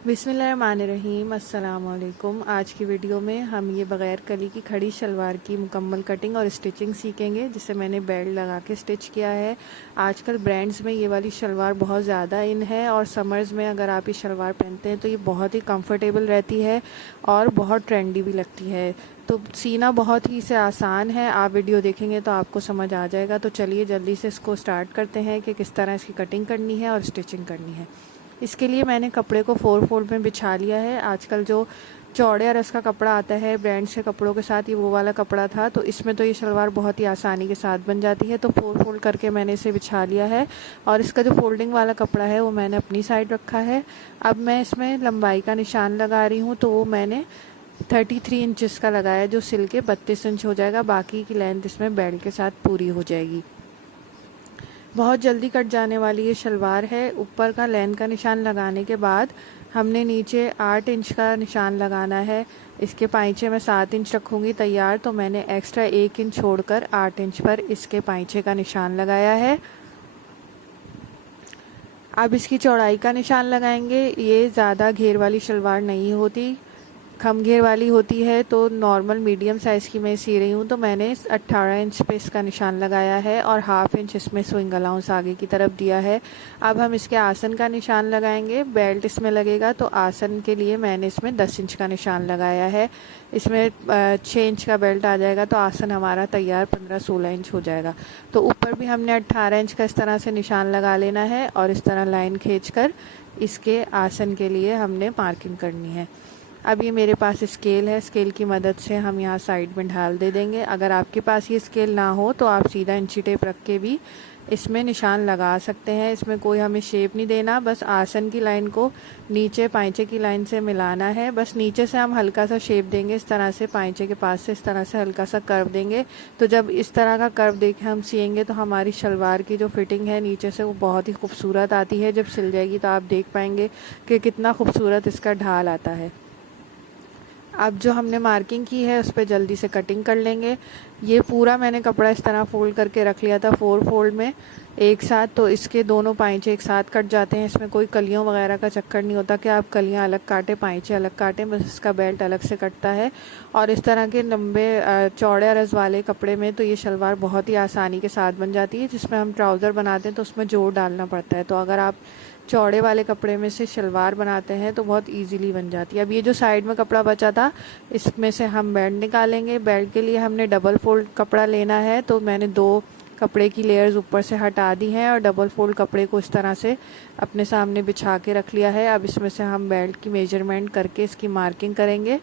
बिस्मिल्लाहिर्रहमानिर्रहीम। अस्सलाम वालेकुम। आज की वीडियो में हम ये बग़ैर कली की खड़ी शलवार की मुकम्मल कटिंग और स्टिचिंग सीखेंगे, जिसे मैंने बेल्ट लगा के स्टिच किया है। आजकल ब्रांड्स में ये वाली शलवार बहुत ज़्यादा इन है और समर्स में अगर आप ये शलवार पहनते हैं तो ये बहुत ही कंफर्टेबल रहती है और बहुत ट्रेंडी भी लगती है। तो सीना बहुत ही इसे आसान है, आप वीडियो देखेंगे तो आपको समझ आ जाएगा। तो चलिए जल्दी से इसको स्टार्ट करते हैं कि किस तरह इसकी कटिंग करनी है और स्टिचिंग करनी है। इसके लिए मैंने कपड़े को 4 फोल्ड में बिछा लिया है। आजकल जो चौड़े अरस का कपड़ा आता है ब्रांड्स के कपड़ों के साथ, ये वो वाला कपड़ा था, तो इसमें तो ये शलवार बहुत ही आसानी के साथ बन जाती है। तो 4 फोल्ड करके मैंने इसे बिछा लिया है और इसका जो फोल्डिंग वाला कपड़ा है वो मैंने अपनी साइड रखा है। अब मैं इसमें लंबाई का निशान लगा रही हूँ, तो वो मैंने 33 इंचज़ का लगाया, जो सिल के 32 इंच हो जाएगा। बाकी की लेंथ इसमें बेल्ट के साथ पूरी हो जाएगी। बहुत जल्दी कट जाने वाली ये शलवार है। ऊपर का लेंथ का निशान लगाने के बाद हमने नीचे 8 इंच का निशान लगाना है। इसके पाइचे मैं 7 इंच रखूँगी तैयार, तो मैंने एक्स्ट्रा 1 इंच छोड़कर 8 इंच पर इसके पाइचे का निशान लगाया है। अब इसकी चौड़ाई का निशान लगाएंगे। ये ज़्यादा घेर वाली शलवार नहीं होती, कम घेर वाली होती है। तो नॉर्मल मीडियम साइज़ की मैं सी रही हूँ, तो मैंने 18 इंच पे इसका निशान लगाया है और हाफ इंच इसमें स्विंग अलाउंस आगे की तरफ दिया है। अब हम इसके आसन का निशान लगाएंगे। बेल्ट इसमें लगेगा, तो आसन के लिए मैंने इसमें 10 इंच का निशान लगाया है। इसमें 6 इंच का बेल्ट आ जाएगा, तो आसन हमारा तैयार 15-16 इंच हो जाएगा। तो ऊपर भी हमने 18 इंच का इस तरह से निशान लगा लेना है और इस तरह लाइन खींचकर इसके आसन के लिए हमने मार्किंग करनी है। अब ये मेरे पास स्केल है, स्केल की मदद से हम यहाँ साइड में ढाल दे देंगे। अगर आपके पास ये स्केल ना हो तो आप सीधा इंची टेप रख के भी इसमें निशान लगा सकते हैं। इसमें कोई हमें शेप नहीं देना, बस आसन की लाइन को नीचे पाइचे की लाइन से मिलाना है। बस नीचे से हम हल्का सा शेप देंगे, इस तरह से पाइचे के पास से इस तरह से हल्का सा कर्व देंगे। तो जब इस तरह का कर्व देके हम सिएंगे तो हमारी शलवार की जो फिटिंग है नीचे से वो बहुत ही खूबसूरत आती है। जब सिल जाएगी तो आप देख पाएंगे कि कितना खूबसूरत इसका ढाल आता है। अब जो हमने मार्किंग की है उस पर जल्दी से कटिंग कर लेंगे। ये पूरा मैंने कपड़ा इस तरह फोल्ड करके रख लिया था 4 फोल्ड में एक साथ, तो इसके दोनों पाइचे एक साथ कट जाते हैं। इसमें कोई कलियों वगैरह का चक्कर नहीं होता कि आप कलियां अलग काटें, पाइचे अलग काटें, बस इसका बेल्ट अलग से कटता है। और इस तरह के लंबे चौड़े अरज वाले कपड़े में तो ये शलवार बहुत ही आसानी के साथ बन जाती है। जिसमें हम ट्राउज़र बनाते हैं तो उसमें जोड़ डालना पड़ता है, तो अगर आप चौड़े वाले कपड़े में से शलवार बनाते हैं तो बहुत इजीली बन जाती है। अब ये जो साइड में कपड़ा बचा था इसमें से हम बेल्ट निकालेंगे। बेल्ट के लिए हमने डबल फोल्ड कपड़ा लेना है, तो मैंने 2 कपड़े की लेयर्स ऊपर से हटा दी हैं और डबल फोल्ड कपड़े को इस तरह से अपने सामने बिछा के रख लिया है। अब इसमें से हम बेल्ट की मेजरमेंट करके इसकी मार्किंग करेंगे।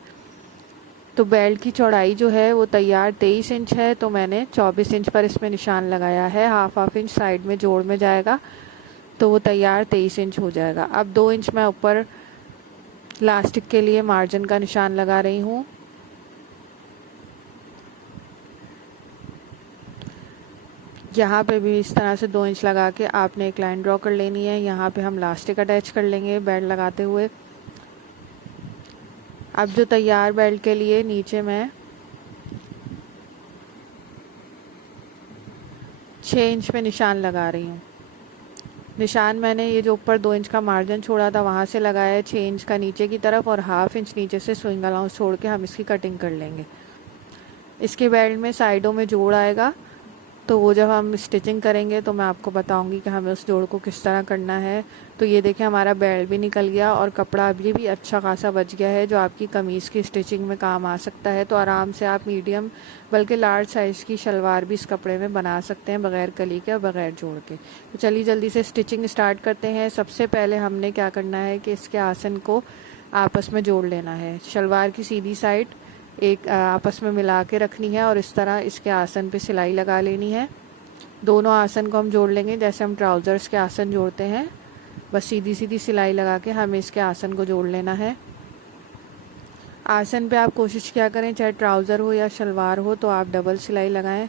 तो बेल्ट की चौड़ाई जो है वो तैयार 23 इंच है, तो मैंने 24 इंच पर इसमें निशान लगाया है। हाफ इंच साइड में जोड़ में जाएगा, तो वो तैयार 23 इंच हो जाएगा। अब 2 इंच मैं ऊपर लास्टिक के लिए मार्जिन का निशान लगा रही हूँ। यहाँ पे भी इस तरह से 2 इंच लगा के आपने एक लाइन ड्रॉ कर लेनी है। यहाँ पे हम लास्टिक अटैच कर लेंगे बेल्ट लगाते हुए। अब जो तैयार बेल्ट के लिए नीचे मैं 6 इंच पे निशान लगा रही हूँ। निशान मैंने ये जो ऊपर 2 इंच का मार्जिन छोड़ा था वहाँ से लगाया है 6 इंच का नीचे की तरफ, और हाफ इंच नीचे से स्विंग अलाउंस छोड़ के हम इसकी कटिंग कर लेंगे। इसके बेल्ट में साइडों में जोड़ आएगा, तो वो जब हम स्टिचिंग करेंगे तो मैं आपको बताऊंगी कि हमें उस जोड़ को किस तरह करना है। तो ये देखें हमारा बेल्ट भी निकल गया और कपड़ा अभी भी अच्छा खासा बच गया है, जो आपकी कमीज़ की स्टिचिंग में काम आ सकता है। तो आराम से आप मीडियम बल्कि लार्ज साइज़ की शलवार भी इस कपड़े में बना सकते हैं, बग़ैर कली के और बग़ैर जोड़ के। तो चलिए जल्दी से स्टिचिंग स्टार्ट करते हैं। सबसे पहले हमने क्या करना है कि इसके आसन को आपस में जोड़ लेना है। शलवार की सीधी साइड एक आपस में मिला के रखनी है और इस तरह इसके आसन पे सिलाई लगा लेनी है। दोनों आसन को हम जोड़ लेंगे जैसे हम ट्राउज़र्स के आसन जोड़ते हैं, बस सीधी सीधी सिलाई लगा के हमें इसके आसन को जोड़ लेना है। आसन पे आप कोशिश क्या करें, चाहे ट्राउज़र हो या शलवार हो, तो आप डबल सिलाई लगाएं।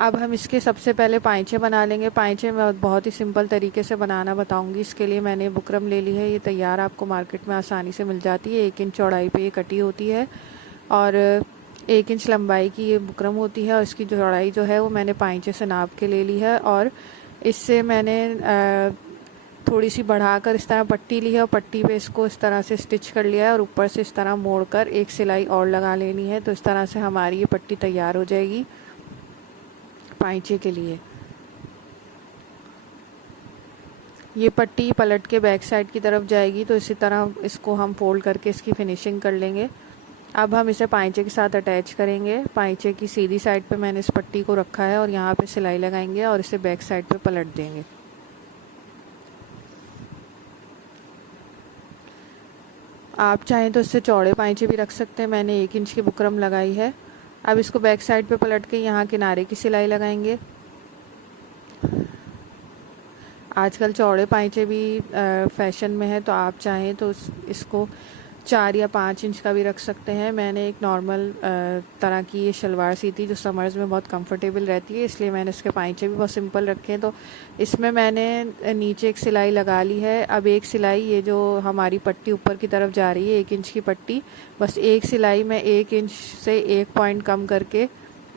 अब हम इसके सबसे पहले पाइचे बना लेंगे। पाइचे मैं बहुत ही सिंपल तरीके से बनाना बताऊंगी। इसके लिए मैंने बुकरम ले ली है, ये तैयार आपको मार्केट में आसानी से मिल जाती है। 1 इंच चौड़ाई पे ये कटी होती है और 1 इंच लंबाई की ये बुकरम होती है, और इसकी चौड़ाई जो है वो मैंने पाइचे से नाप के ले ली है। और इससे मैंने थोड़ी सी बढ़ाकर इस तरह पट्टी ली है और पट्टी पे इसको इस तरह से स्टिच कर लिया है और ऊपर से इस तरह मोड़कर एक सिलाई और लगा लेनी है। तो इस तरह से हमारी ये पट्टी तैयार हो जाएगी पाइचे के लिए। ये पट्टी पलट के बैक साइड की तरफ जाएगी, तो इसी तरह इसको हम फोल्ड करके इसकी फिनिशिंग कर लेंगे। अब हम इसे पाइचे के साथ अटैच करेंगे। पाइचे की सीधी साइड पे मैंने इस पट्टी को रखा है और यहाँ पे सिलाई लगाएंगे और इसे बैक साइड पे पलट देंगे। आप चाहें तो इससे चौड़े पाइचे भी रख सकते हैं। मैंने 1 इंच की बुकरम लगाई है। अब इसको बैक साइड पे पलट के यहाँ किनारे की सिलाई लगाएंगे। आजकल चौड़े पाइचे भी फैशन में है, तो आप चाहें तो इसको 4 या 5 इंच का भी रख सकते हैं। मैंने एक नॉर्मल तरह की ये शलवार सी थी जो समर्स में बहुत कंफर्टेबल रहती है, इसलिए मैंने इसके पाइचे भी बहुत सिंपल रखे हैं। तो इसमें मैंने नीचे एक सिलाई लगा ली है। अब एक सिलाई, ये जो हमारी पट्टी ऊपर की तरफ जा रही है 1 इंच की पट्टी, बस एक सिलाई में 1 इंच से 1 पॉइंट कम करके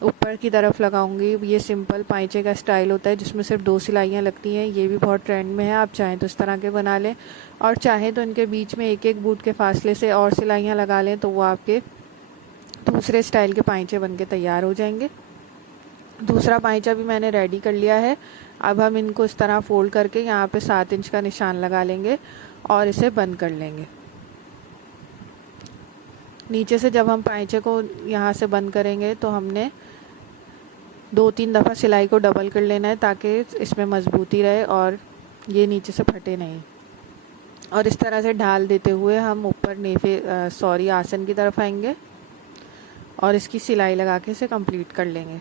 ऊपर की तरफ लगाऊंगी। ये सिंपल पाइचे का स्टाइल होता है जिसमें सिर्फ 2 सिलाइयाँ लगती हैं। ये भी बहुत ट्रेंड में है। आप चाहें तो इस तरह के बना लें और चाहें तो इनके बीच में 1-1 बूट के फासले से और सिलाइयाँ लगा लें, तो वो आपके दूसरे स्टाइल के पाइचे बन के तैयार हो जाएंगे। दूसरा पाइचा भी मैंने रेडी कर लिया है। अब हम इनको इस तरह फोल्ड करके यहाँ पे 7 इंच का निशान लगा लेंगे और इसे बंद कर लेंगे। नीचे से जब हम पाइचे को यहाँ से बंद करेंगे तो हमने 2-3 दफ़ा सिलाई को डबल कर लेना है ताकि इसमें मजबूती रहे और ये नीचे से फटे नहीं। और इस तरह से ढाल देते हुए हम ऊपर आसन की तरफ आएंगे और इसकी सिलाई लगा के इसे कंप्लीट कर लेंगे।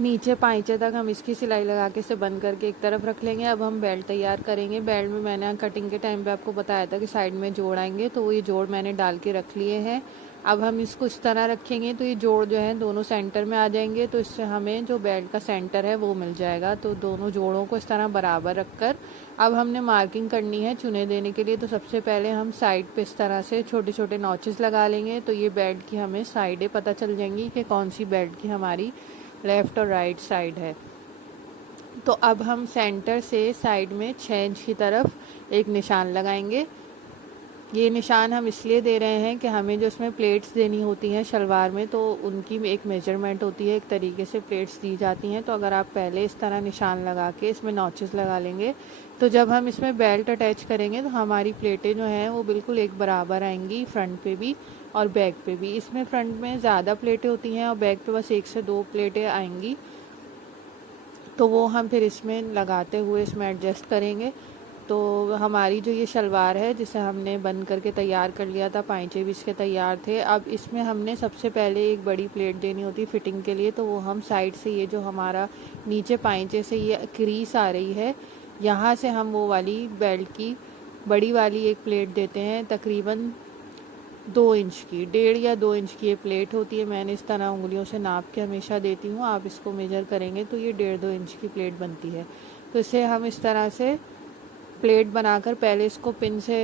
नीचे पाइचे तक हम इसकी सिलाई लगा के इसे बंद करके एक तरफ रख लेंगे। अब हम बेल्ट तैयार करेंगे। बेल्ट में मैंने कटिंग के टाइम पे आपको बताया था कि साइड में जोड़ आएंगे, तो वो ये जोड़ मैंने डाल के रख लिए हैं। अब हम इसको इस तरह रखेंगे तो ये जोड़ जो है दोनों सेंटर में आ जाएंगे, तो इससे हमें जो बेल्ट का सेंटर है वो मिल जाएगा। तो दोनों जोड़ों को इस तरह बराबर रखकर अब हमने मार्किंग करनी है चुने देने के लिए। तो सबसे पहले हम साइड पे इस तरह से छोटे छोटे नॉचेस लगा लेंगे, तो ये बेल्ट की हमें साइडें पता चल जाएंगी कि कौन सी बेल्ट की हमारी लेफ़्ट और राइट साइड है। तो अब हम सेंटर से साइड में 6 इंच की तरफ एक निशान लगाएंगे। ये निशान हम इसलिए दे रहे हैं कि हमें जो इसमें प्लेट्स देनी होती हैं शलवार में, तो उनकी एक मेजरमेंट होती है, एक तरीके से प्लेट्स दी जाती हैं। तो अगर आप पहले इस तरह निशान लगा के इसमें नॉचेस लगा लेंगे, तो जब हम इसमें बेल्ट अटैच करेंगे तो हमारी प्लेटें जो हैं वो बिल्कुल एक बराबर आएंगी, फ्रंट पे भी और बैक पे भी। इसमें फ्रंट में ज़्यादा प्लेटें होती हैं और बैक पे बस 1 से 2 प्लेटें आएंगी, तो वो हम फिर इसमें लगाते हुए इसमें एडजस्ट करेंगे। तो हमारी जो ये शलवार है जिसे हमने बंद करके तैयार कर लिया था, पाइचे भी इसके तैयार थे। अब इसमें हमने सबसे पहले एक बड़ी प्लेट देनी होती है फिटिंग के लिए, तो वो हम साइड से ये जो हमारा नीचे पाइचे से ये क्रीज आ रही है, यहाँ से हम वो वाली बेल्ट की बड़ी वाली एक प्लेट देते हैं। तकरीबन 2 इंच की, 1.5 या 2 इंच की ये प्लेट होती है। मैंने इस तरह उंगलियों से नाप के हमेशा देती हूँ। आप इसको मेजर करेंगे तो ये 1.5-2 इंच की प्लेट बनती है। तो इसे हम इस तरह से प्लेट बनाकर पहले इसको पिन से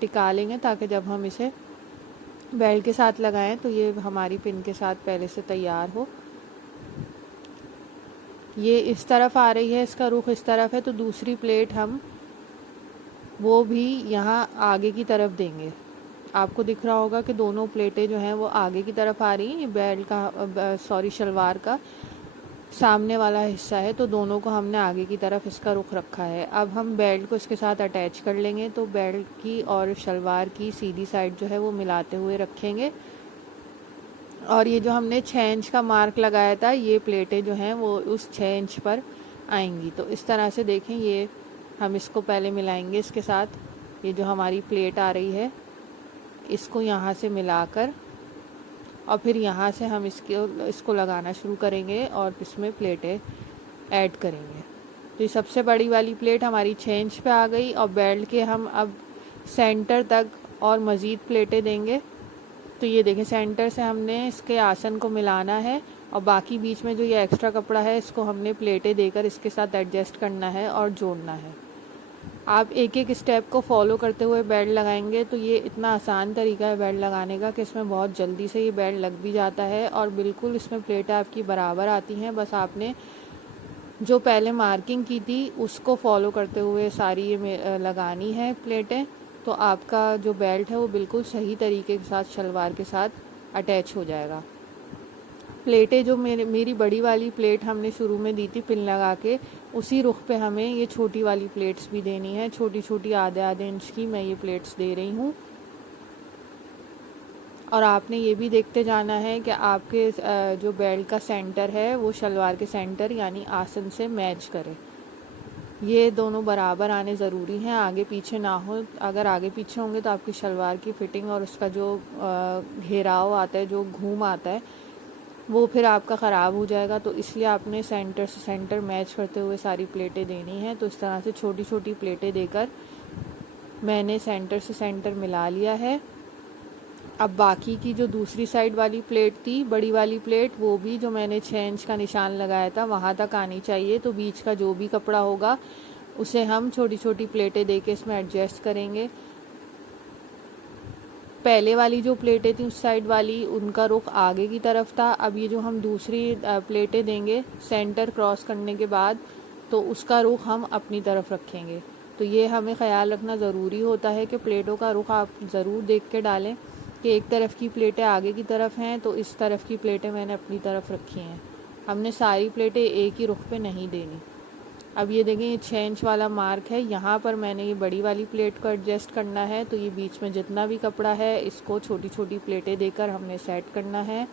टिका लेंगे, ताकि जब हम इसे बेल्ट के साथ लगाएं तो ये हमारी पिन के साथ पहले से तैयार हो। ये इस तरफ आ रही है, इसका रुख इस तरफ है, तो दूसरी प्लेट हम वो भी यहाँ आगे की तरफ देंगे। आपको दिख रहा होगा कि दोनों प्लेटें जो हैं वो आगे की तरफ आ रही हैं। ये बेल्ट का शलवार का सामने वाला हिस्सा है, तो दोनों को हमने आगे की तरफ इसका रुख रखा है। अब हम बेल्ट को इसके साथ अटैच कर लेंगे, तो बेल्ट की और शलवार की सीधी साइड जो है वो मिलाते हुए रखेंगे। और ये जो हमने 6 इंच का मार्क लगाया था, ये प्लेटें जो हैं वो उस 6 इंच पर आएंगी। तो इस तरह से देखें, ये हम इसको पहले मिलाएंगे इसके साथ। ये जो हमारी प्लेट आ रही है इसको यहाँ से मिलाकर और फिर यहाँ से हम इसको लगाना शुरू करेंगे और इसमें प्लेटें ऐड करेंगे। तो ये सबसे बड़ी वाली प्लेट हमारी 6 इंच पे आ गई और बेल्ट के हम अब सेंटर तक और मज़ीद प्लेटें देंगे। तो ये देखें, सेंटर से हमने इसके आसन को मिलाना है और बाकी बीच में जो ये एक्स्ट्रा कपड़ा है इसको हमने प्लेटें देकर इसके साथ एडजस्ट करना है और जोड़ना है। आप एक एक स्टेप को फॉलो करते हुए बेल्ट लगाएंगे तो ये इतना आसान तरीका है बेल्ट लगाने का कि इसमें बहुत जल्दी से ये बेल्ट लग भी जाता है और बिल्कुल इसमें प्लेटें आपकी बराबर आती हैं। बस आपने जो पहले मार्किंग की थी उसको फॉलो करते हुए सारी ये लगानी है प्लेटें, तो आपका जो बेल्ट है वो बिल्कुल सही तरीके के साथ शलवार के साथ अटैच हो जाएगा। प्लेटें जो मेरी बड़ी वाली प्लेट हमने शुरू में दी थी पिन लगा के, उसी रुख पे हमें ये छोटी वाली प्लेट्स भी देनी है। छोटी छोटी आधे आधे इंच की मैं ये प्लेट्स दे रही हूँ। और आपने ये भी देखते जाना है कि आपके जो बेल्ट का सेंटर है वो शलवार के सेंटर यानी आसन से मैच करे। ये दोनों बराबर आने ज़रूरी हैं, आगे पीछे ना हो। अगर आगे पीछे होंगे तो आपकी शलवार की फिटिंग और उसका जो घेराव आता है, जो घूम आता है, वो फिर आपका ख़राब हो जाएगा। तो इसलिए आपने सेंटर से सेंटर मैच करते हुए सारी प्लेटें देनी हैं। तो इस तरह से छोटी छोटी प्लेटें देकर मैंने सेंटर से सेंटर मिला लिया है। अब बाकी की जो दूसरी साइड वाली प्लेट थी, बड़ी वाली प्लेट, वो भी जो मैंने 6 इंच का निशान लगाया था वहाँ तक आनी चाहिए। तो बीच का जो भी कपड़ा होगा उसे हम छोटी छोटी प्लेटें देके इसमें एडजस्ट करेंगे। पहले वाली जो प्लेटें थी उस साइड वाली, उनका रुख आगे की तरफ था। अब ये जो हम दूसरी प्लेटें देंगे सेंटर क्रॉस करने के बाद, तो उसका रुख हम अपनी तरफ रखेंगे। तो ये हमें ख्याल रखना ज़रूरी होता है कि प्लेटों का रुख आप ज़रूर देख के डालें कि एक तरफ की प्लेटें आगे की तरफ हैं तो इस तरफ की प्लेटें मैंने अपनी तरफ रखी हैं। हमने सारी प्लेटें एक ही रुख पे नहीं देनी। अब ये देखें, ये 6 इंच वाला मार्क है, यहाँ पर मैंने ये बड़ी वाली प्लेट को एडजस्ट करना है। तो ये बीच में जितना भी कपड़ा है इसको छोटी छोटी प्लेटें देकर हमने सेट करना है।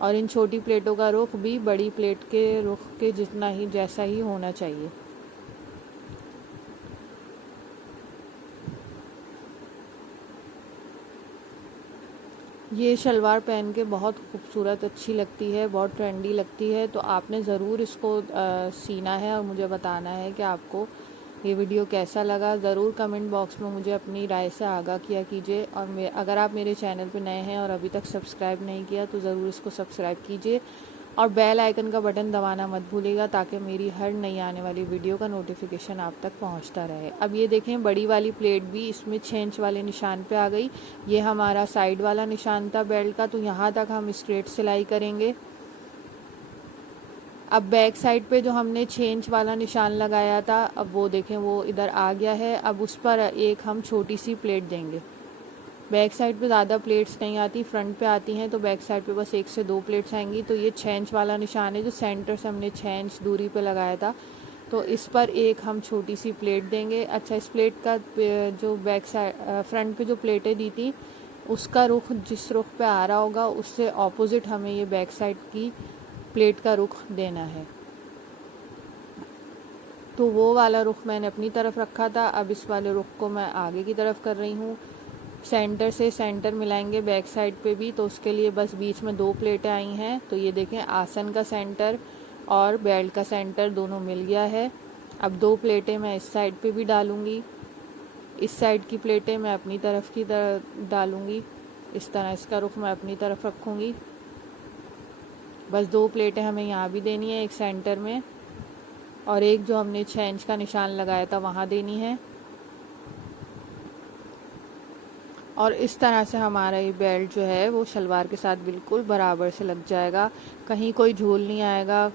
और इन छोटी प्लेटों का रुख भी बड़ी प्लेट के रुख के जितना ही जैसा ही होना चाहिए। ये शलवार पहन के बहुत खूबसूरत अच्छी लगती है, बहुत ट्रेंडी लगती है। तो आपने ज़रूर इसको सीना है और मुझे बताना है कि आपको ये वीडियो कैसा लगा। ज़रूर कमेंट बॉक्स में मुझे अपनी राय से आगाह किया कीजिए। और अगर आप मेरे चैनल पर नए हैं और अभी तक सब्सक्राइब नहीं किया तो ज़रूर इसको सब्सक्राइब कीजिए और बेल आइकन का बटन दबाना मत भूलिएगा ताकि मेरी हर नई आने वाली वीडियो का नोटिफिकेशन आप तक पहुंचता रहे। अब ये देखें, बड़ी वाली प्लेट भी इसमें 6 इंच वाले निशान पे आ गई। ये हमारा साइड वाला निशान था बेल्ट का, तो यहाँ तक हम स्ट्रेट सिलाई करेंगे। अब बैक साइड पे जो हमने 6 इंच वाला निशान लगाया था, अब वो देखें वो इधर आ गया है। अब उस पर एक हम छोटी सी प्लेट देंगे। बैक साइड पे ज़्यादा प्लेट्स नहीं आती, फ्रंट पे आती हैं, तो बैक साइड पे बस 1 से 2 प्लेट्स आएंगी। तो ये 6 इंच वाला निशान है जो सेंटर से हमने 6 इंच दूरी पे लगाया था, तो इस पर एक हम छोटी सी प्लेट देंगे। अच्छा, इस प्लेट का जो बैक साइड फ्रंट पे जो प्लेटें दी थी उसका रुख जिस रुख पे आ रहा होगा उससे ऑपोजिट हमें ये बैक साइड की प्लेट का रुख देना है। तो वो वाला रुख मैंने अपनी तरफ रखा था, अब इस वाले रुख को मैं आगे की तरफ कर रही हूँ। सेंटर से सेंटर मिलाएंगे बैक साइड पे भी, तो उसके लिए बस बीच में 2 प्लेटें आई हैं। तो ये देखें, आसन का सेंटर और बेल्ट का सेंटर दोनों मिल गया है। अब 2 प्लेटें मैं इस साइड पे भी डालूंगी, इस साइड की प्लेटें मैं अपनी तरफ की डालूंगी। इस तरह इसका रुख मैं अपनी तरफ रखूँगी। बस 2 प्लेटें हमें यहाँ भी देनी है, एक सेंटर में और एक जो हमने 6 इंच का निशान लगाया था वहाँ देनी है। और इस तरह से हमारा ये बेल्ट जो है वो शलवार के साथ बिल्कुल बराबर से लग जाएगा, कहीं कोई झोल नहीं आएगा,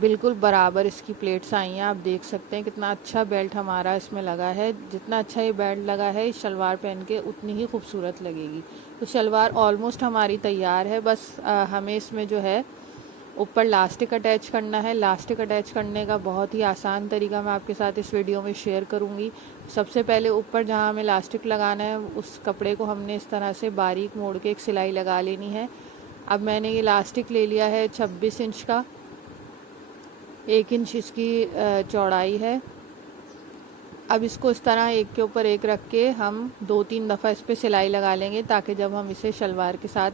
बिल्कुल बराबर इसकी प्लेट्स आई हैं। आप देख सकते हैं कितना अच्छा बेल्ट हमारा इसमें लगा है। जितना अच्छा ये बेल्ट लगा है इस शलवार पहन के उतनी ही खूबसूरत लगेगी। तो शलवार ऑलमोस्ट हमारी तैयार है, बस हमें इसमें जो है ऊपर लास्टिक अटैच करना है। लास्टिक अटैच करने का बहुत ही आसान तरीका मैं आपके साथ इस वीडियो में शेयर करूंगी। सबसे पहले ऊपर जहां हमें लास्टिक लगाना है उस कपड़े को हमने इस तरह से बारीक मोड़ के एक सिलाई लगा लेनी है। अब मैंने ये लास्टिक ले लिया है 26 इंच का, 1 इंच इसकी चौड़ाई है। अब इसको इस तरह एक के ऊपर एक रख के हम 2-3 दफ़ा इस पर सिलाई लगा लेंगे ताकि जब हम इसे शलवार के साथ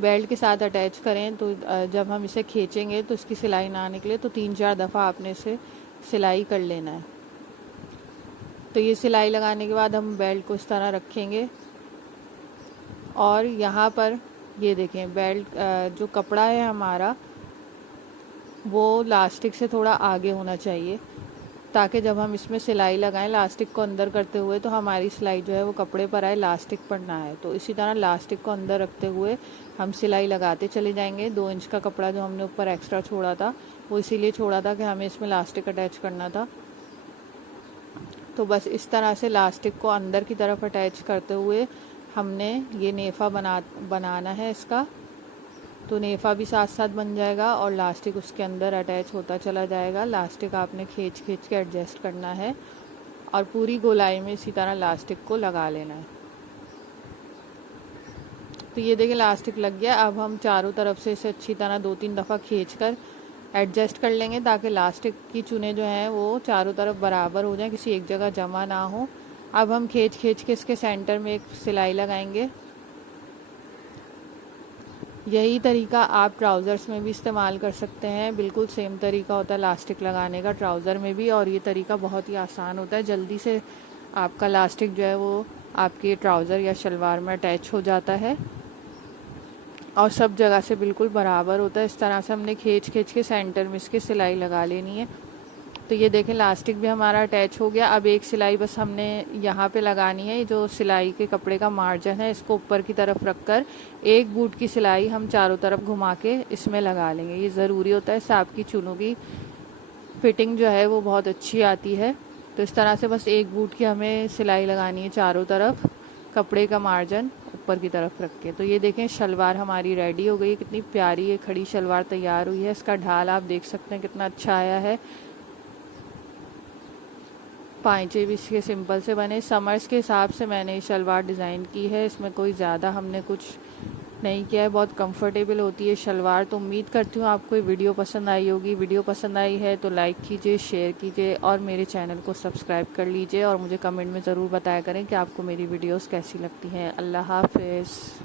बेल्ट के साथ अटैच करें तो जब हम इसे खींचेंगे तो इसकी सिलाई ना निकले। तो 3-4 दफ़ा आपने इसे सिलाई कर लेना है। तो ये सिलाई लगाने के बाद हम बेल्ट को इस तरह रखेंगे और यहाँ पर ये देखें, बेल्ट जो कपड़ा है हमारा वो लास्टिक से थोड़ा आगे होना चाहिए। ताकि जब हम इसमें सिलाई लगाएं लास्टिक को अंदर करते हुए तो हमारी सिलाई जो है वो कपड़े पर आए, लास्टिक पर ना आए। तो इसी तरह लास्टिक को अंदर रखते हुए हम सिलाई लगाते चले जाएंगे। 2 इंच का कपड़ा जो हमने ऊपर एक्स्ट्रा छोड़ा था वो इसीलिए छोड़ा था कि हमें इसमें लास्टिक अटैच करना था। तो बस इस तरह से लास्टिक को अंदर की तरफ अटैच करते हुए हमने ये नेफ़ा बनाना है इसका। तो नेफ़ा भी साथ साथ बन जाएगा और लास्टिक उसके अंदर अटैच होता चला जाएगा। लास्टिक आपने खींच के एडजस्ट करना है और पूरी गोलाई में इसी तरह लास्टिक को लगा लेना है। तो ये देखिए लास्टिक लग गया। अब हम चारों तरफ से इसे अच्छी तरह 2-3 दफ़ा खींचकर एडजस्ट कर लेंगे ताकि लास्टिक की चुने जो हैं वो चारों तरफ बराबर हो जाएं, किसी एक जगह जमा ना हो। अब हम खींच के इसके सेंटर में एक सिलाई लगाएंगे। यही तरीका आप ट्राउज़र्स में भी इस्तेमाल कर सकते हैं। बिल्कुल सेम तरीका होता है लास्टिक लगाने का ट्राउज़र में भी, और ये तरीका बहुत ही आसान होता है। जल्दी से आपका लास्टिक जो है वो आपके ट्राउज़र या शलवार में अटैच हो जाता है और सब जगह से बिल्कुल बराबर होता है। इस तरह से हमने खींच के सेंटर में इसकी सिलाई लगा लेनी है। तो ये देखें लास्टिक भी हमारा अटैच हो गया। अब एक सिलाई बस हमने यहाँ पे लगानी है। जो सिलाई के कपड़े का मार्जिन है इसको ऊपर की तरफ रखकर एक बूट की सिलाई हम चारों तरफ घुमा के इसमें लगा लेंगे। ये ज़रूरी होता है, इससे आपकी चुनों की फिटिंग जो है वो बहुत अच्छी आती है। तो इस तरह से बस एक बूट की हमें सिलाई लगानी है चारों तरफ, कपड़े का मार्जिन ऊपर की तरफ रख के। तो ये देखें शलवार हमारी रेडी हो गई। कितनी प्यारी ये खड़ी शलवार तैयार हुई है। इसका ढाल आप देख सकते हैं कितना अच्छा आया है। पाइचे भी इसके सिंपल से बने। समर्स के हिसाब से मैंने ये शलवार डिज़ाइन की है, इसमें कोई ज़्यादा हमने कुछ नहीं किया है। बहुत कंफर्टेबल होती है शलवार। तो उम्मीद करती हूँ आपको ये वीडियो पसंद आई होगी। वीडियो पसंद आई है तो लाइक कीजिए, शेयर कीजिए और मेरे चैनल को सब्सक्राइब कर लीजिए और मुझे कमेंट में ज़रूर बताया करें कि आपको मेरी वीडियोस कैसी लगती हैं। अल्लाह हाफ़िज़।